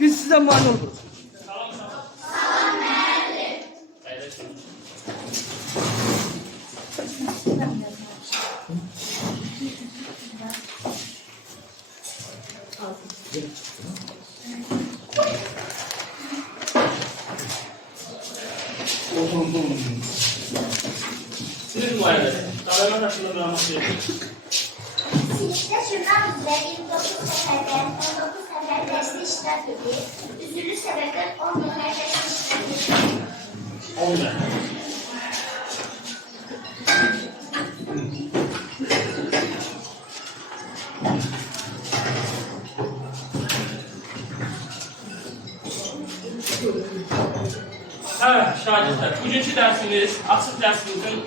Biz size mani oluruz. Sinir muayene. Davranma taşında bırakmak gerekiyor. Sinifdə şırdan üzrə 29 səfərdən 19 səfər dərsli iştirak edir. Üzülü səbəbdən 10 nəfər dərsli iştirak edir. 10 tane. Evet, şagirdler. Bugünkü dersimiz, açıq dersimizin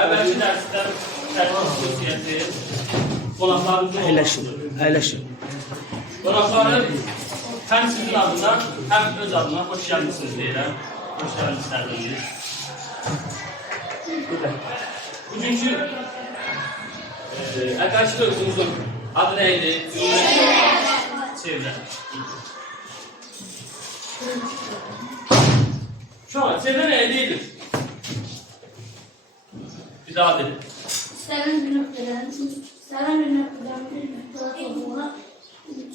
əvvəlki dərsdən fərqli xüsusiyyəti qonaqlarımızın Əyləşin. Qonaqları həm sizin adından, həm öz adından hoş gəlmişsiniz deyirəm. Hoş gəlmişsiniz sərdiniz. Bugünkü əvvəlki dövzümüzün adı nə idi? Çevrə. Şu an çevrə nə idi? Bir daha dedim. İstenen bir noktadan bir noktada olduğuna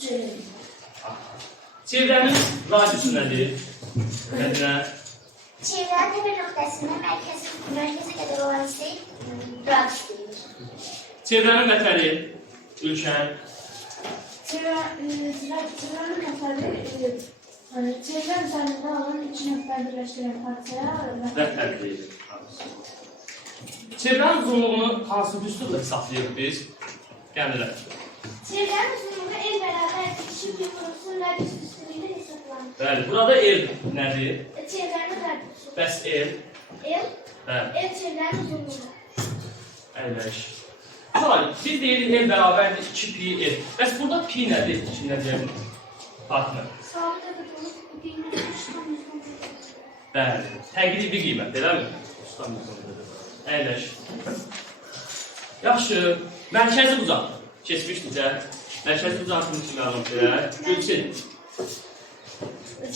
çevirelim. Çevrənin radiusu nədir? Nədir? Çevrənin təpə nöqtəsindən mərkəzə qədər olan hissəyi radius deyilir. Çevrənin vətəni, ölkən, Çevrenin çevre üzerinde olan iki nokta birleştiren parçaya vətən deyilir. Çevrənin uzunluğunu hansı düsturla hesablayırıq biz? Gəlirlər. Çevrenin uzunluğu el bərabər bitişik bir kurusun radius üstünlüğüyle hesaplanır. Bəli, burada el nədir? Çevrenin radiusu. Bəs el? El, Bəli, el çevrenin uzunluğu. əyləş. Sonra biz deyirik el bərabərdir 2 pi el. Bəs burada pi nədir? İçində deyəlim. Partner. Sabitə tutulmuş bu qiymət 3,9. Bəli, təqribi qiymət, eləmi? Əyləş. Yaxşı, mərkəzi uzaq. Keçmişdikcə, mərkəzi uzaqlığını kimi alınır. Gülçin.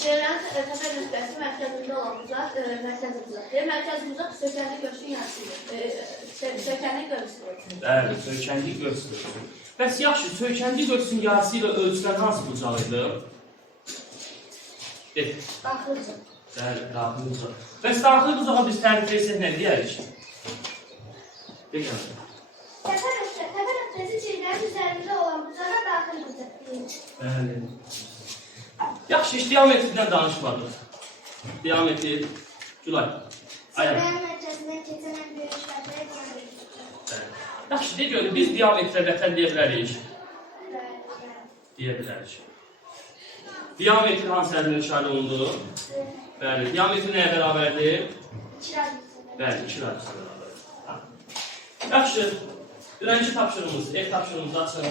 Çevrenin tepe nöqtəsi mərkəzində olan uzaq, mərkəzi uzaqdır. Mərkəzi uzaq sökənli görüşün yarısıdır. Sökənli görüşür. Bəli, söykənlik göstərir. Bəs yaxşı, söykənlik görüşün yarısı ilə ölçülən hansı bucaq idi? Daxilcə. Bəli, daxili bucaq. Bəs daxili bucağa biz tərif etsək nə deyərik? Bilmiyorum. Təpə nöqtəsi çevrenin üzərində olan bucağa daxil bucaq deyilir. Bəli. Yaxşı, iş diametridən danışmadıq. Diametri, Gülay. Ayaq. Çevrenin mərkəzindən keçən ən böyük şərtləri diametridir. Yaxşı, de görün, biz diametrə vətən deyə bilərik. Deyə bilərik. Diametri hansı əlində işarə olundu? Bəli, diametri nəyə bərabərdir? 2 radius. Bəli, 2 radiusa bərabərdir. Yaxşı, dünənki tapşırığımız, ev tapşırığımızı açın.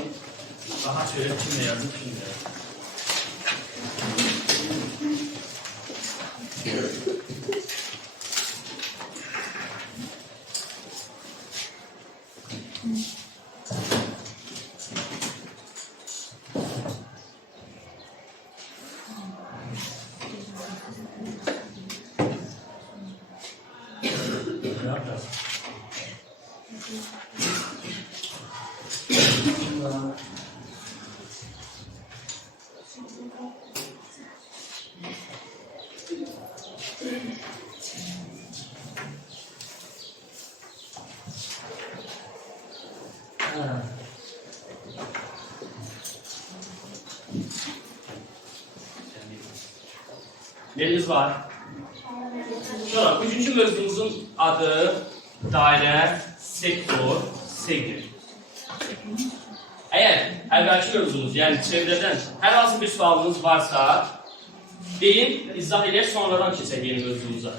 Daha çörək kimlə yazın, kimlə yazın. Ne yapacağız? Neyimiz var? Sonra, üçüncü mövzumuzun adı dairə, sektor, segment. Əgər əvvəlki mövzumuz, yəni çevrədən hər hansı bir sualınız varsa, deyin, izah edək, sonradan keçək yeni mövzumuza.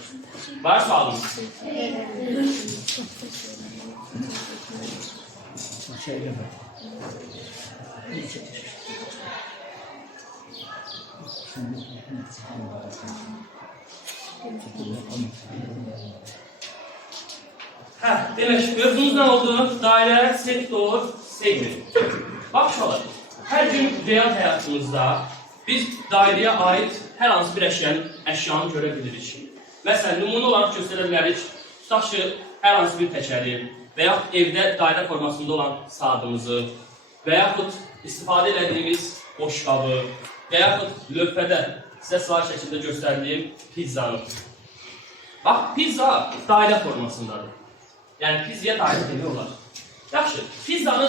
Var sualınız? Demək, mövzumuz nə oldu? Dairə, sektor, segment. Bax uşaqlar, hər gün real həyatımızda Biz dairəyə aid hər hansı bir əşyanı görə bilirik. Məsələn, nümunə olaraq göstərə bilərik. Tutaq ki, hər hansı bir təkəri və yaxud evdə dairə formasında olan saatımızı və yaxud istifadə etdiyimiz boşqabı və yaxud lövhədə sizə sıralı şəkildə göstərdiyim pizzanı. Bax, pizza dairə formasındadır. Yəni, pizzaya dairə demək olar. Yaxşı, pizzanı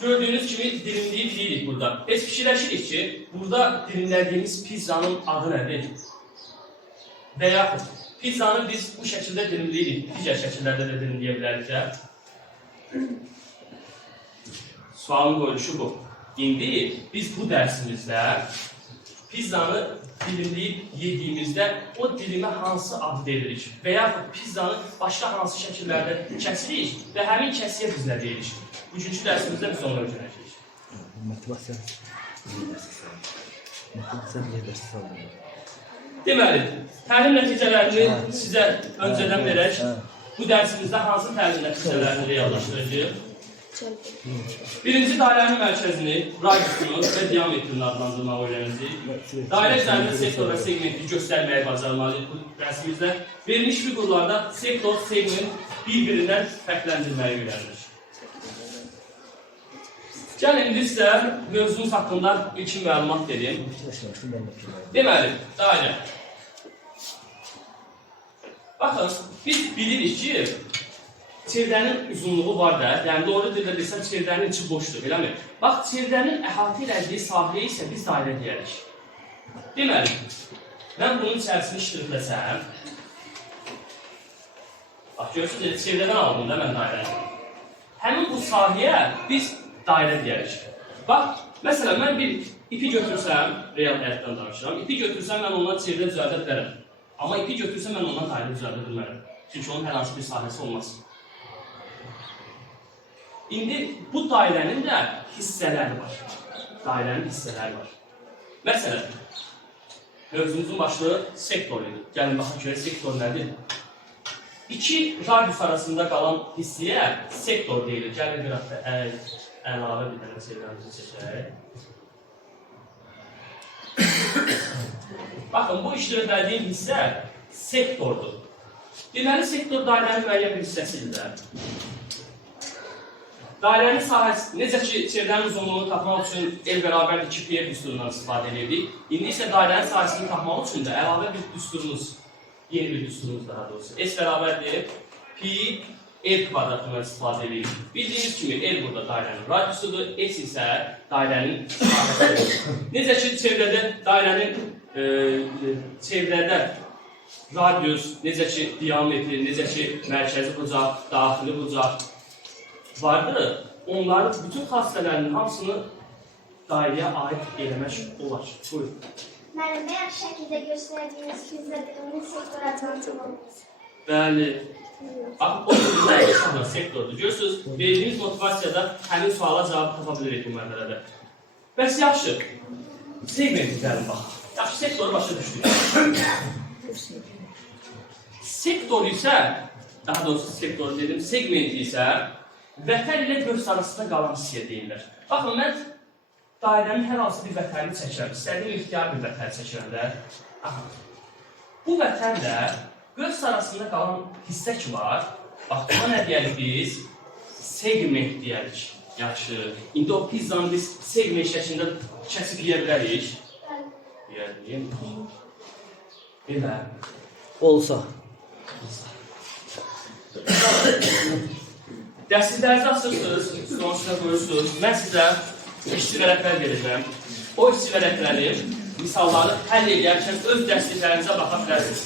gördüyünüz kimi dilimləyib deyirik burada. Biz fikirləşirik ki, burada dilimlədiyimiz pizzanın adı nədir? Və yaxud, pizzanı biz bu şəkildə dilimləyirik, digər şəkillərdə də dilimləyə bilərik də. Sualın qoyuluşu bu. İndi biz bu dərsimizdə pizzanı dilimləyib yediyimizdə o dilimə hansı adı deyirik və yaxud pizzanı başqa hansı şəkillərdə kəsirik və həmin kəsiyə biz nə deyirik? Üçüncü dərsimizdə biz onu öyrənəcəyik. Deməli, təlim nəticələrini sizə öncədən verək. Bu dərsimizdə hansı təlim nəticələrini reallaşdıracağıq? Birinci dairənin mərkəzini, radiusunu və diametrini adlandırmağı öyrənəcəyik. Dairə üzərində sektor və segmenti göstərməyi bacarmalıyıq bu dərsimizdə. Verilmiş fiqurlarda sektor, segment bir-birindən fərqləndirməyi öyrənilir. Gəlin, indi sizə mövzumuz haqqında ilkin məlumat vereyim. Deməli, dairə. Baxın, biz bilirik ki, çevrənin uzunluğu var da, yəni doğru dildə desəm, çevrənin içi boşdur, eləmi? Bax, çevrənin əhatə elədiyi sahəyə isə biz dairə deyərik. Deməli, mən bunun içərisini iştirilsəm, bax, görürsünüz, çevrədən aldım da mən dairəni. Həmin bu sahəyə biz dairə deyərik. Bax, məsələn, mən bir ipi götürsəm, real həyatdan danışıram, ipi götürsəm, mən ondan çevrə düzəldə bilərəm. Amma ipi götürsəm, mən ondan dairə düzəldə bilmərəm. Çünki onun hər hansı bir sahəsi olmaz. İndi bu dairənin də hissələri var. Dairənin hissələri var. Məsələn, mövzumuzun başlığı sektor idi. Gəlin, baxın ki, sektor nədir? İki radius arasında qalan hissəyə sektor deyilir. Gəlin, bir hafta əlavə bir dənə çevrəmizi seçək. Baxın, bu iştirilədiyim hissə sektordur. Deməli, sektor dairənin müəyyən bir hissəsidir də. Dairənin sahəsi, necə ki, çevrənin uzunluğunu tapmaq üçün el bərabər 2pi düsturundan istifadə edirdik. İndi isə dairənin sahəsini tapmaq üçün də əlavə bir düsturumuz, yeni bir düsturumuz daha doğrusu. S bərabərdir, pi el kvadratından istifadə edirik. Bildiyiniz kimi, el burada dairənin radiusudur, S isə dairənin sahəsidir. Necə ki, çevrədə dairənin çevrədə radius, necə ki, diametri, necə ki, mərkəzi bucaq, daxili bucaq vardır, onların bütün xassələrinin hamısını dairəyə aid eləmək olar. Buyurun. Müəllim, bəyək şəkildə göstərdiyiniz pizzada onun sektor adlandırılmaz. Bəli. Bax, o da sektordur. Görürsünüz, verdiyiniz motivasiyada həmin suala cavab tapa bilirik bu mərhələdə. Bəs yaxşı, segmenti gəlin bax. Yaxşı, sektoru başa düşdük. Sektor isə, daha doğrusu sektor dedim, segmenti isə vətər ilə göz arasında qalan hissəyə deyirlər. Baxın, mən dairənin hər hansı bir vətərini çəkirəm. İstədiyim ixtiyar bir vətər çəkirəm də. Bu vətərlə göz arasında qalan hissə ki var, bax, buna nə deyərik biz? Segment deyərik. Yaxşı. İndi o pizzanı biz segment şəklində kəsib yeyə bilərik. Deyərik. Belə. Olsa. Dərsliklərinizi açırsınız, sonrasına qoyursunuz. Mən sizə işçi vərəqlər verəcəm. O işçi vərəqləri, misalları həll edərkən öz dərsliklərinizə baxa bilərsiniz.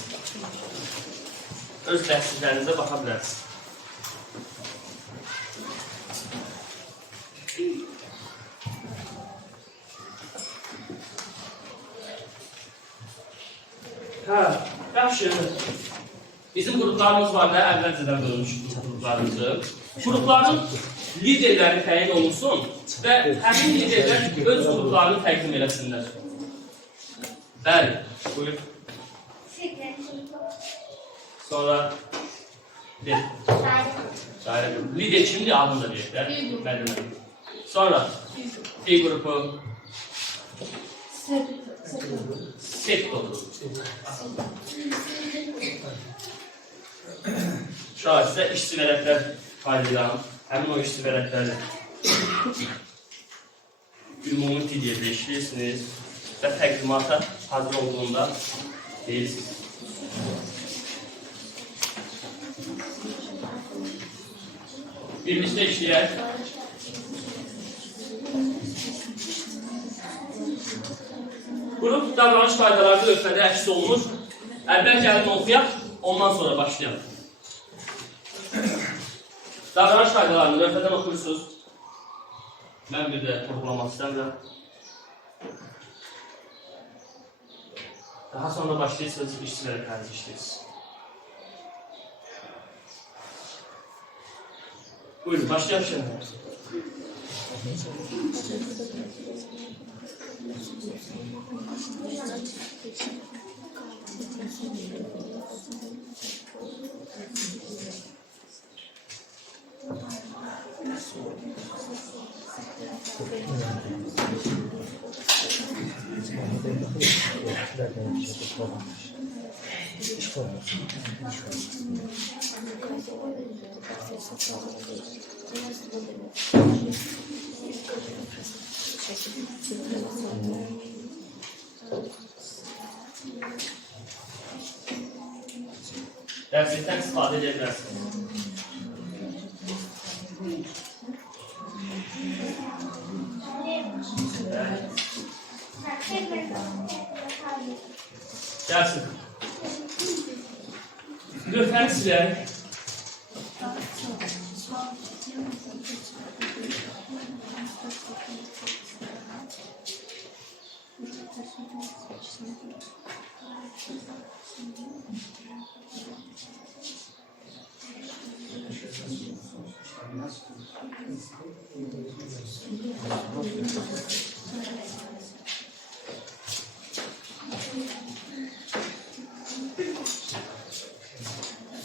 Öz dərsliklərinizə baxa bilərsiniz. Hə, yaxşı. Bizim qruplarımız var da, əvvəlcədən bölmüşük qruplarımızı. Qrupların liderləri təyin olunsun və həmin liderlər öz qruplarını təqdim eləsinlər. Bəli, buyur. Sonra lider kimdir? Adını da deyək də. Sonra P qrupu. Sektordur. Şahizdə işçi vərəqlər paylayıram. Həmin o işçi vərəqləri ümumi fidyədə işləyirsiniz və təqdimata hazır olduğunda deyirsiniz. Birlikdə işləyək. Qrup davranış qaydalarında lövhədə əks olunmuş. Əvvəl gəlin oxuyaq, ondan sonra başlayalım. Davranış qaydalarını lövhədən oxuyursunuz. Mən bir də toplamaq istəmirəm. Daha sonra başlayırsınız, işçi vərəqlərinizi işləyirsiniz. Buyurun, başlayalım şimdi. Dərslikdən istifadə edə bilərsiniz. Gəlsin. Lövhəni silək.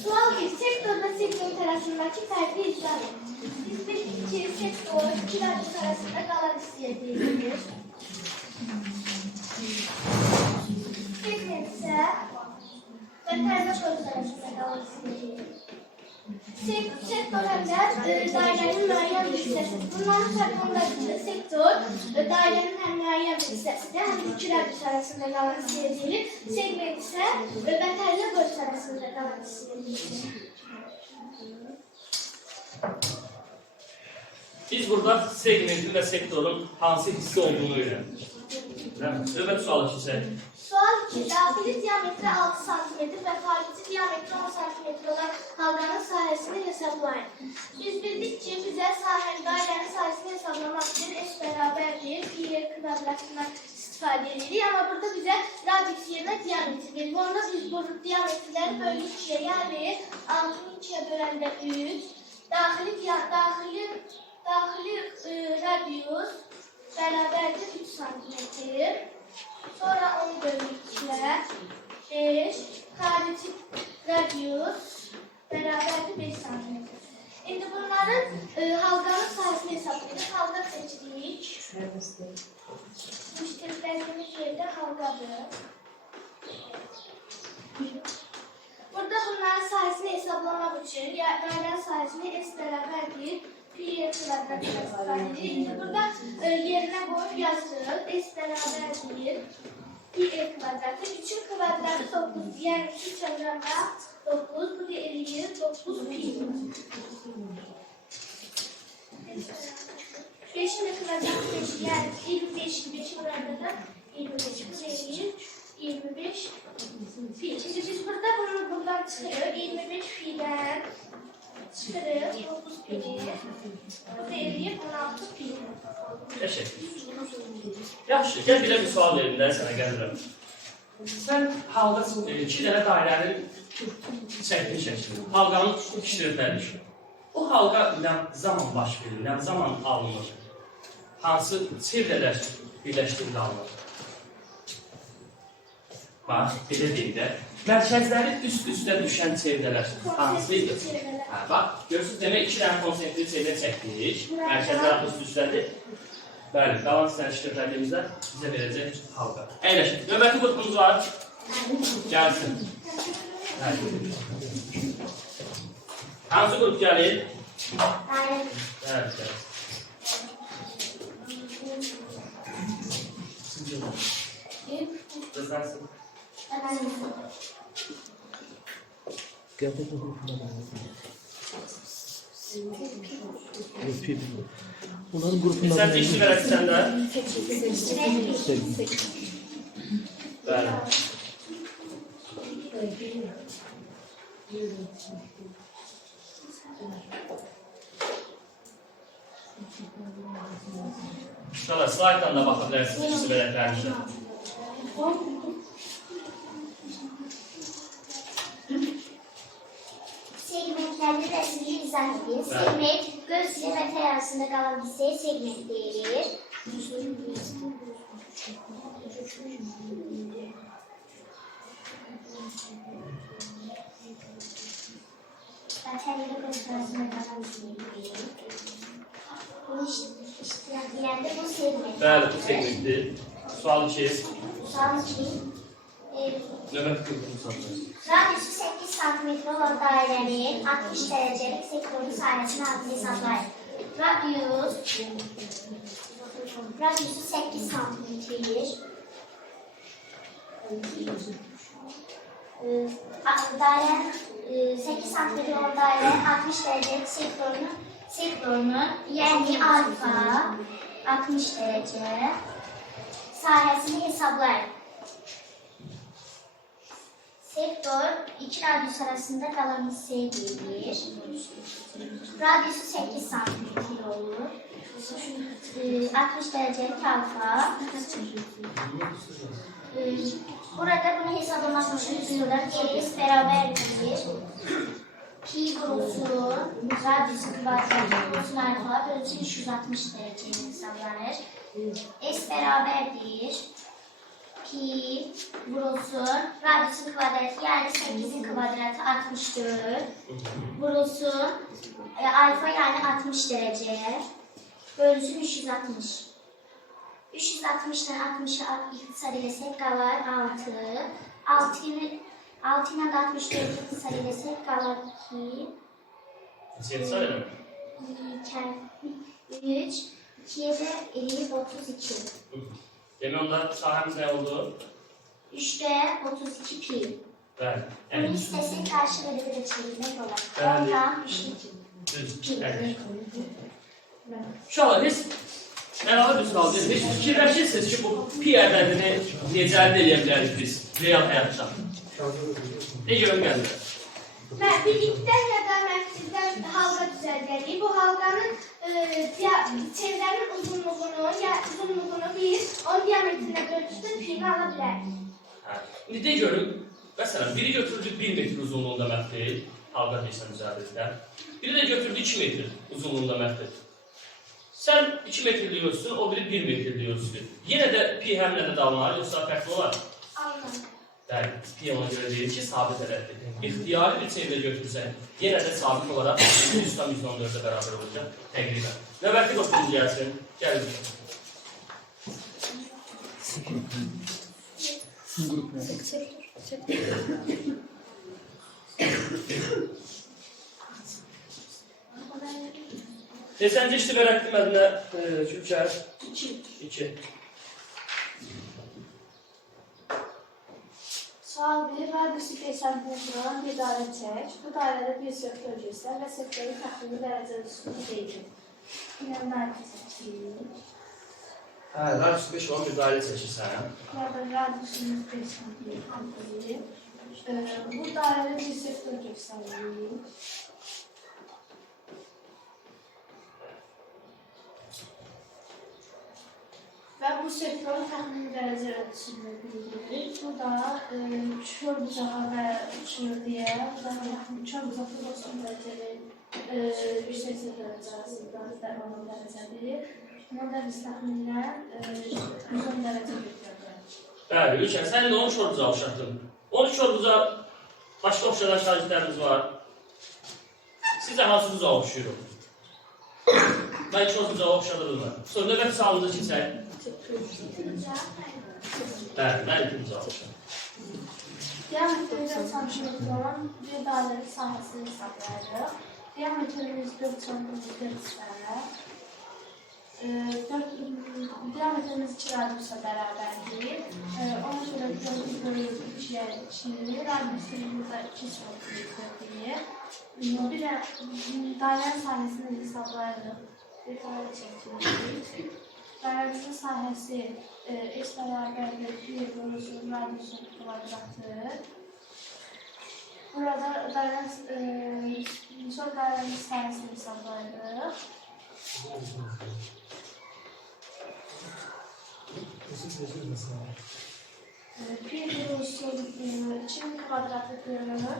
Sual 1. Sektorda segment arasındaki fərqi izah edin. Biz bildik ki, sektor iki radius arasında qalan hissəyə deyilir. Segment isə vətəndaş arasında qalan hissəyə deyilir. Sektor həm də dairənin müəyyən bir hissəsidir. Bunların fərqində sektor dairənin həm müəyyən bir hissəsidir, həm də iki radius arasında qalan hissəyə deyilir. Segment isə vətəndaş arasında qalan hissəyə deyilir. Biz burada segmentin və sektorun hansı hissi olduğunu öyrəndik. Növbəti suala keçək. Sual 2. Daxili diametri 6 cm və xarici diametri 10 cm olan halqanın sahəsini hesablayın. Biz bildik ki, bizə dairənin sahəsini hesablamaq üçün S bərabərdir, pi kvadratından istifadə edirik. Amma burada bizə radius yerinə diametri verir. Onda biz bu diametrləri bölü 2-yə, yəni 6-nı 2-yə böləndə 3, daxili radius bərabərdir 3 cm. Sonra onu bölü 2'yə 5, xarici radius bərabərdir 5 cm. İndi bunların halqanın sahəsini hesablayırıq. Halqa seçdik. Müştərikləndiyimiz yerdə halqadır. Burada bunların sahəsini hesablamaq üçün dairənin sahəsini S bərabərdir pi kvadratından istifadə edirik. İndi burada yerinə qoyub yazırıq. S bərabərdir pi kvadratı. 3'ün kvadratı 9. Yəni 2 çarpanda 9. Bu da eləyir 9 pi. 5'in kvadratı 5. Yəni 25 kvadratı 25. Bu da eləyir 25 pi. Şimdi biz burada bunu buradan çıxırıq. 25 pi'dən çıxırıq 9 pi. Bu da eləyir 16 pi. Təşəkkür. Yaxşı, gəl belə bir sual verim də sənə gəlirəm. Sən halqa iki dənə dairənin çəkini çəkdin. Halqanın iki tərəfləri düşür. O halqa nə zaman baş verir, nə zaman alınır? Hansı çevrələr birləşdirdə alınır? Bax, belə deyim də. Mərkəzləri üst-üstə düşən çevrələr hansıydı? Bax, görürsünüz, demək 2 dənə konsentrik çevrə çəkdik. Mərkəzlər üst-üstədir. Bəli, qalan sizdən şirkətlərimizdə bizə verəcək halqa. Əyləşin. Növbəti qrupumuz var. Gəlsin. Bəli. Hansı qrup gəlir? Dairə. Bəli, gəlir. Göstərsin. Qəbul qrupuna Onların qrupundan Sən işini verək səndə. Bəli. Uşaqlar, slaytdan da baxa bilərsiniz işini verəklərinizə. Segmentlərdə rəsmli izah edin. Segment, göz ilə və tər arasında qalan hissəyə segment deyilir. Və tər ilə göz arasında qalan hissəyə deyilir. Bunu iştirak edəndə bu segment. Bəli, bu segmentdir. Sual 2. Sual 2. Növbəti qrupumuz var. Radiusu 8 cm olan dairənin 60 dərəcəlik sektorun sahəsini adını hesablayın. Radiusu 8 cm. Dairənin 8 cm olan dairənin 60 dərəcəlik sektorunu, yəni alfa 60 dərəcə sahəsini hesablayın. Sektor iki radius arasında qalan hissəyə deyilir. Radiusu 8 cm olur. 60 dərəcəlik alfa. Burada bunu hesablamaq üçün üstündən s bərabərdir. Pi vurusun radiusu kvadratı vurusun alfa bölünsün 360 dərəcəyə hesablanır. S bərabərdir. Pi vurulsun, radiusun kvadratı, yani 8'in kvadratı 64. Vurulsun, alfa yani 60 derece. Bölünsün 360. 360'dan 60'a iktisar edesek kalar 6. 6 ile 64 iktisar edesek kalar 2. İktisar edin. 3. 2'ye de 32. Demək onda sahəmiz nə oldu? 3'te 32 pi. Bəli. Bunu istesek karşı bölümde çevirmek olur. Bəli. Ondan 3 Düz. Uşaqlar, biz əlavə bir sual verir. Heç fikirləşirsiniz ki, bu pi ədədini necə əldə edə bilərik biz real həyatda? Ne görün gəlir? Birlikdən ya da məktubdən halqa düzəldərik. Bu halqanın çevrənin uzunluğunu biz onun diametrinə bölüşdür, pini ala bilərik. İndi de görün, məsələn, biri götürdük 1 metr uzunluğunda məhdud, halqa deyirsən düzəldirlər. Biri də götürdü 2 metr uzunluğunda məhdud. Sən 2 metrlik ölçsün, o biri 1 metrlik ölçsün. Yenə də pi həmlə də davranır, yoxsa fərqli olar? Anladım. Bəli, pi ona görə deyir ki, sabit ədəddir. İxtiyari bir çevrə götürsən, yenə də sabit olaraq 100,114-ə bərabər olacaq təqribən. Növbəti qrupumuz gəlsin. Gəlin. Neçənci işli verəkli mədinə Gülkər? 2. Sual 1. Radiusu 5 cm olan bir dairə çək. Bu dairədə bir sektor göstər və sektorun təxmini dərəcə üstünü deyilir. İnanlar çəkir. Radiusu 5 olan bir dairə çəkirsən. Radiusumuz 5 cm. Bu dairədə bir sektor göstərilir. Və bu sektorun təxmini dərəcə ölçüsünü bilirik. Bu da kör bucağa və çürüdüyə, kör bucaqda 90 dərəcəli 180 dərəcə arasında dərmanın dərəcədir. Buna da biz təxminən 110 dərəcə götürürük. Bəli, Ülkən, sən də 10 kör bucağı oxşatdın. 12 kör bucağı başqa oxşadan şagirdlərimiz var. Sizə hansı bucağı oxşuyuruq? Ben iki olsun cevap oxşadırlar. Sonra növbəti sualımıza keçək. Bəli, mən ikinci cavab oxşadım. Diametrimiz 4 cm olan bir dairenin sahəsini hesablayırıq. Diametrimiz 4 cm isə diametrimiz 2 radiusa bərabərdir. Ona görə 4 bölü 2-yə 2, radiusimiz burada 2 cm-dir. Bir də dairenin sahəsini hesablayırıq. Bir dairə çəkirik. Dairəmizin sahəsi x bərabərdir 1 bölü radiusun kvadratı. Burada dairənin sahəsini hesablayırıq. 1 bölü 2'nin kvadratı bölünür.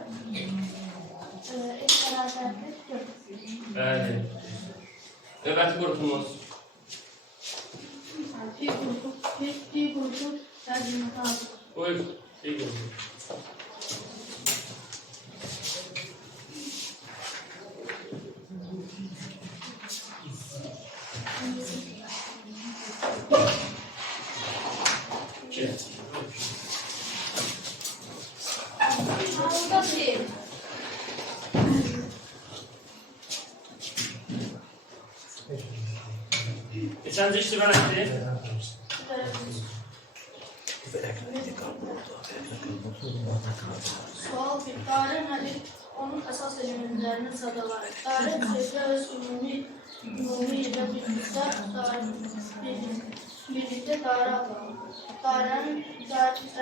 X bərabərdir 4. Bəli. Növbəti qrupumuz. Pi qrupu tərcümə lazım. Buyur. Pi qrupu. Burada bir. Sence işte ben ettim. Sual bir. Daire nədir? Onun əsas elementlərini sadalar. Daire üzrə öz ümumi ilə birlikdə daire adlanır. Dairenin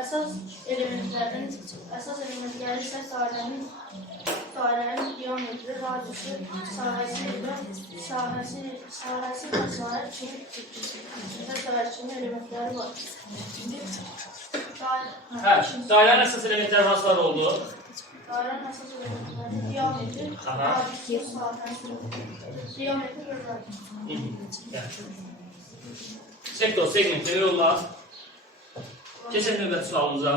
əsas elementləri isə dairenin diametri, radiusu, sahəsi və sair kimi elementləri var. Dairenin əsas elementləri hansılar oldu? Dairenin əsas elementləri diametri, radiusu, sahəsi, diametri və radiusu. Sektor, segmentleri yolla. Keçək növbəti sualımıza.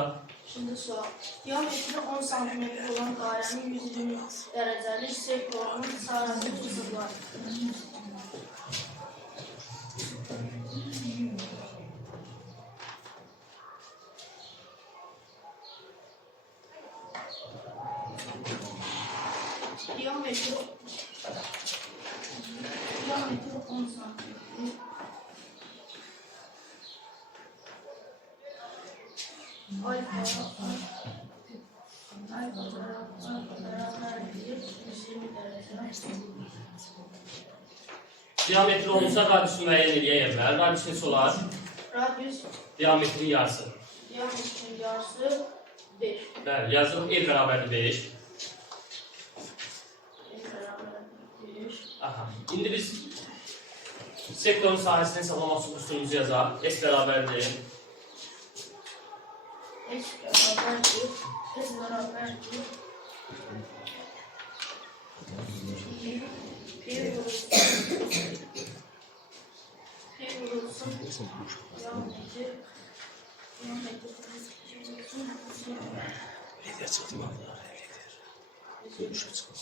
Şimdi sual. Diametri 10 cm olan dairenin 120 derecelik sektorunun sahəsini hesablayın. Diametri 10 cm. Alfa beraberdir 120 derece. Diametri olursa radiusu müəyyən edə bilər. Radius neçə olar? Radius Diametrin yarısı. diametrin yarısı 5. Bəli, yazılıb E bərabərdir 5. Aha. İndi biz sektorun sahəsini hesaplamaq üçün üstünümüzü yazaq. S bərabərdir. X beraberdir. Pi vurulsun. Diametri. Lider çıktı mı? Lider. Görüşe çıktı.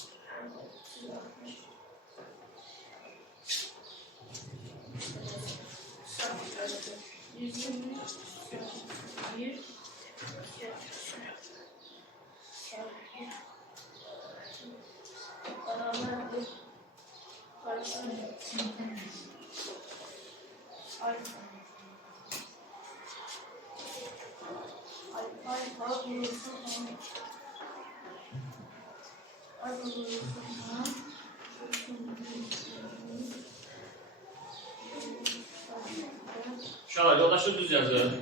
Uşaqlar, yoldaşı düz yazır.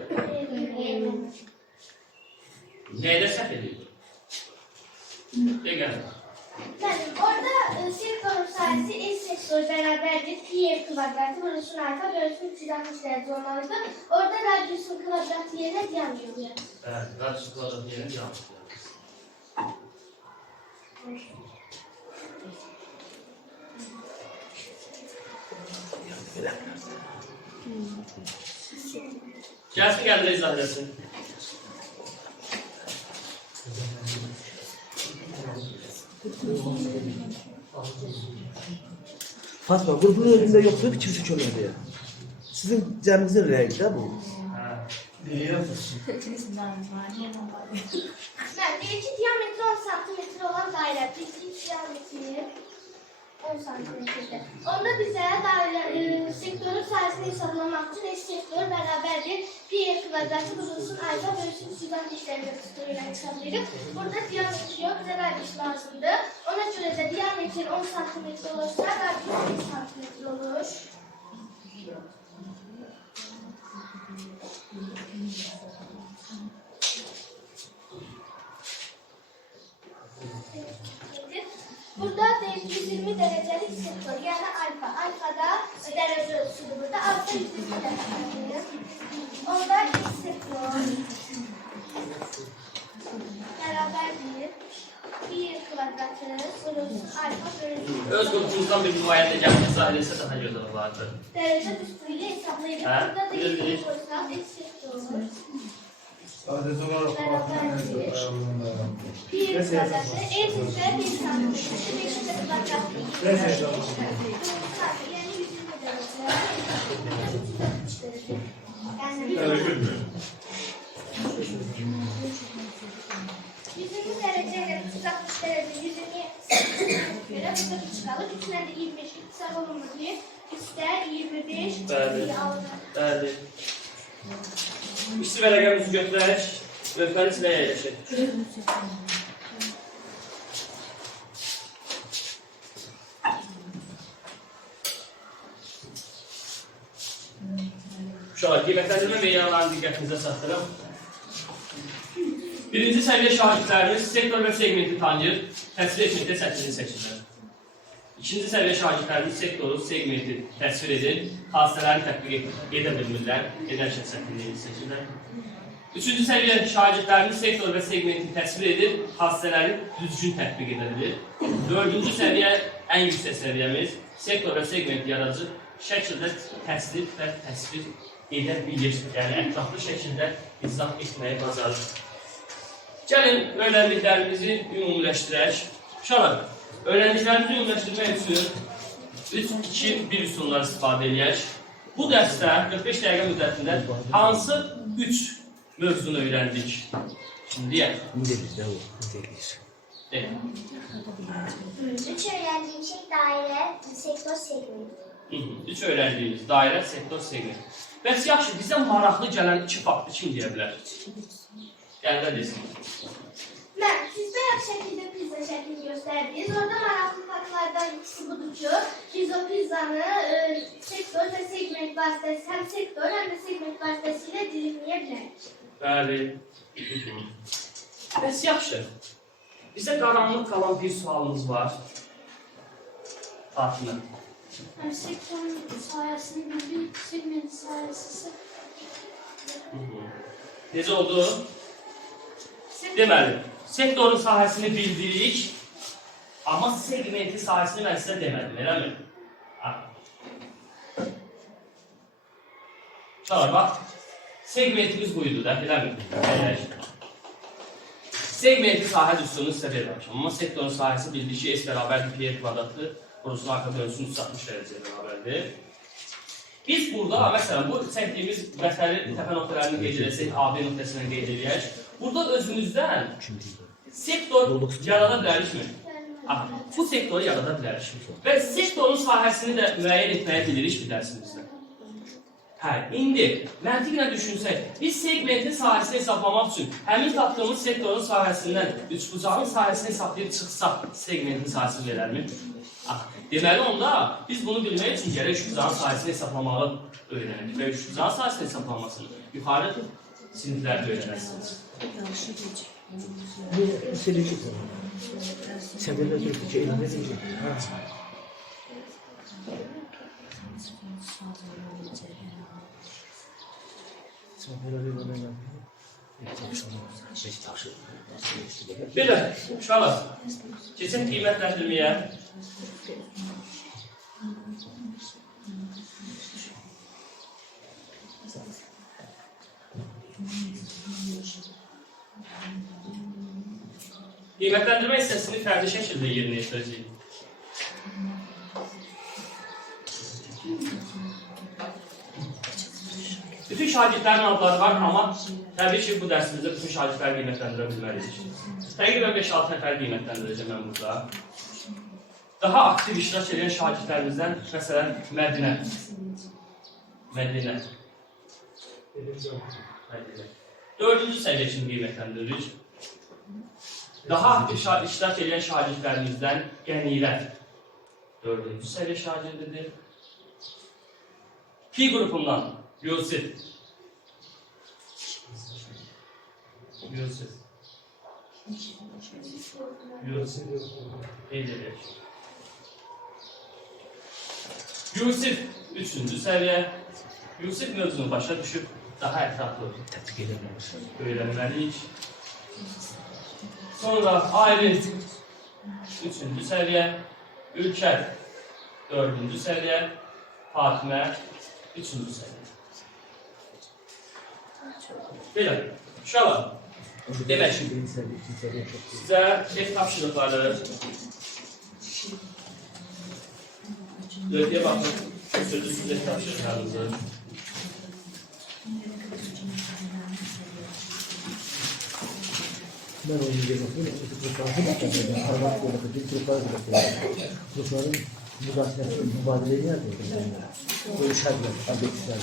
Neydə səhv edir? Deyən. Orada sektorun sahəsi S sektoru bərabərdir pi kvadratı bölünsün alfa bölünsün 360 derece olmalıdır. Orada radiusun kvadratı yerine diametri yazılır. Evet, radiusun kvadratı yerine diametri yazılır. Gəlsin gəldir izah edəsin. Fatma, qrupun önündə yoxdur, fikrisi kömədi ya. Sizin cəmimizin rəyi də bu. Mən deyir ki, diametri 10 cm olan dairə, bizlik diametri 10 cm-dir. Onda bizə sektorun sayəsini hesablamaq üçün S sektor bərabərdir. Pi kvadratı vurulsun alfa bölüsün 360 dərəcə sektoruyla hesablayırıq. Burada diametri yox, bizə radius lazımdır. Ona görə də diametri 10 cm olursa, radius 5 cm olur. Burada 120 derecelik sektor, yani alfa. Alfada derece ölçüsüdür burada. Alfa 120 derecedir. Onda X sektor beraberdir. 1 kvadratı vurulsun alfa bölüsün. Öz qrupumuzdan bir nümayəndə gəlmək izah edirsə daha gözəl olardı. Derece üstüyle hesaplayabilir. Burada da X sektor, X sektor. Sadece olarak Beraberdir. 1 kvadratı, en üstte 1 santimetre, 5 de kvadratı. Yani 120 derece. Yani 120 derece ile 360 derece 120 göre burada 3 kalır. İçinden de 25 iktisal olmadı diye. İster 25 alır. Bəli. İkisi vərəqəmizi götürək, lövhəni siləyə yerləşək. Uşaqlar, qiymətləndirmə meyarlarını diqqətinizə çatdırım. Birinci səviyyə şagirdlərimiz sektor və segmenti tanıyır, təsvir etməkdə səthini seçirlər. İkinci səviyyə şagirdlərimiz sektoru, segmenti təsvir edir, hadisələrini tətbiq edə bilmirlər, edərkən səthini seçirlər. Üçüncü səviyyə şagirdlərimiz sektor və segmenti təsvir edir, hadisələri düzgün tətbiq edə bilir. Dördüncü səviyyə, ən yüksək səviyyəmiz, sektor və segmenti yaradıcı şəkildə təsvir və təsvir edə bilir. Yəni, ətraflı şəkildə izah etməyi bacarır. Gəlin, öyrəndiklərimizi ümumiləşdirək. Uşaqlar, öyrəndiklərimizi ümumiləşdirmək üçün 3-2-1 üsulları istifadə edək. Bu dərsdə 45 dəqiqə müddətində hansı 3 mövzunu öyrəndik? Şimdi deyək. Üç öğrendiğim şey daire, sektör, segment. 3 öyrəndiyimiz dairə, sektor, segment. Bəs yaxşı, bizə maraqlı gələn 2 faktı kim deyə bilər? Gəldə desin. Ben siz beyaz şekilde pizza şeklini gösterdiniz. Orada maraqlı faktlardan ikisi budur ki, biz o pizzanı sektör ve segment vasıtası, hem sektör hem de segment vasıtasıyla dilimleyebiliriz. Bəli. Bəs yaxşı. Bizə qaranlıq qalan bir sualımız var. Fatma. Hem sektörün sayesinde bildiği segment sayesinde Necə oldu? Deməli, sektorun sahəsini bildirik, amma segmenti sahəsini mən sizə demədim, eləmi? Çağır, bax. Segmentimiz buydu da, eləmi? Segmenti sahə düsturunu sizə verməmişəm, amma sektorun sahəsi bildik ki, S bərabərdir, P kvadratlı, burasının arka dönsün 360 dərəcəyə bərabərdir. Biz burada, məsələn, bu çəkdiyimiz vətəli təpə nöqtələrini qeyd edəcək, AB nöqtəsindən qeyd edək. Burada özümüzdən sektor yarada bilərikmi? Bu sektoru yarada bilərik. Və sektorun sahəsini də müəyyən etməyə bilirik bir dərsimizdə. İndi məntiqlə düşünsək, biz segmentin sahəsini hesablamaq üçün həmin tapdığımız sektorun sahəsindən üçbucağın sahəsini hesablayıb çıxsaq, segmentin sahəsini verərmi? Deməli onda biz bunu bilmək üçün gərək üçbucağın sahəsini hesablamağı öyrənək və üçbucağın sahəsini hesablanmasını yuxarı siniflərdə öyrənərsiniz. Bu selektif olur. Səviyyələr yoxdur ki, elmə deyəcək. Belə, uşaqlar, keçək qiymətləndirməyə. Qiymətləndirmə hissəsini fərdi şəkildə yerinə yetirəcəyik. şagirdlərin adları var, amma təbii ki, bu dərsimizdə bütün şagirdləri qiymətləndirə bilməliyik. Təqribən 5-6 nəfər qiymətləndirəcəm mən burada. Daha aktiv iştirak edən şagirdlərimizdən, məsələn, Mədinə. 4-cü səviyyə kimi qiymətləndiririk. Daha aktiv iştirak edən şagirdlərimizdən Qənirə 4-cü səviyyə şagirdidir. Pi qrupundan Yusif. Yusif 3-cü səviyyə. Yusif mövzunu başa düşüb daha ətraflı öyrənməliyik. Sonra Aylin 3-cü səviyyə, Ülkər 4-cü səviyyə, Fatimə 3-cü səviyyə. Belə, uşaqlar, demək ki, sizə ev tapşırıqları, lövhəyə baxın, sözlüsünüz ev tapşırıqlarınızı. Ben oyunu görmek Türklerin mübadeleyi yapıyor. Böyle şartlar, adetler.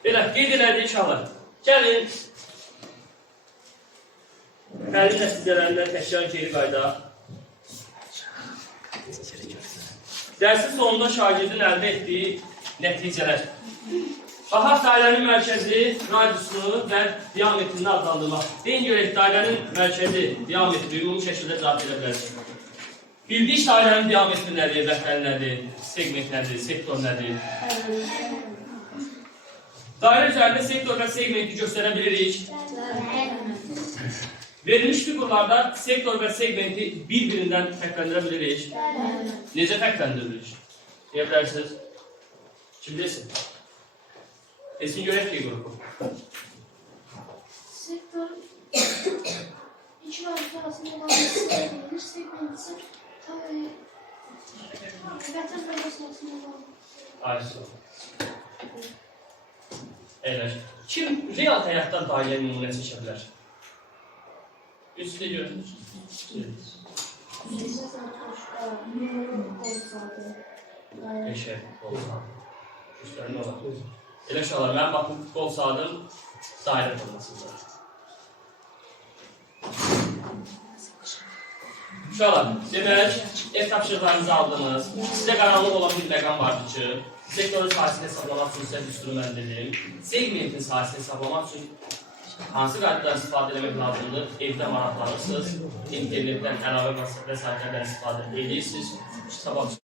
Belə, qeyd elədik inşallah. Gəlin, təlim nəticələrindən təkrar geri qaydaq. Dərsin sonunda şagirdin əldə etdiyi nəticələr. Bahar dairənin mərkəzi, radiusunu və diametrini adlandırmaq. Deyin görək, dairənin mərkəzi, diametri ümumi şəkildə cavab edə bilərsiniz. Bildik dairənin diametri nədir, vətən nədir, segment nədir, sektor nədir? Dairə üzərində sektor və segmenti göstərə bilirik. Verilmiş figurlarda sektor və segmenti bir-birindən fərqləndirə bilirik. Necə fərqləndiririk? Deyə bilərsiniz. Kim desin? Desin görək figuru. Sektor iki vəzifə arasında olan bir segmenti vətən bölgəsi arasında olan. Ayşə. Evet. Kim real həyatdan dairə nümunə çəkə bilər? Üstdə görünür. Eşək olsa. Üstlərində olar. Elə uşaqlar, mənim baxım qol saatim dairə formasındadır. Uşaqlar, demək, ev tapşırıqlarınızı aldınız. Sizdə qaranlıq olan bir məqam vardı ki, sektorun sahəsini hesablamaq üçün sizə düsturu mən dedim. Segmentin sahəsini hesablamaq üçün hansı qaydadan istifadə etmək lazımdır? Evdə maraqlanırsınız, internetdən, əlavə vəsaitlərdən istifadə edirsiniz. Sabah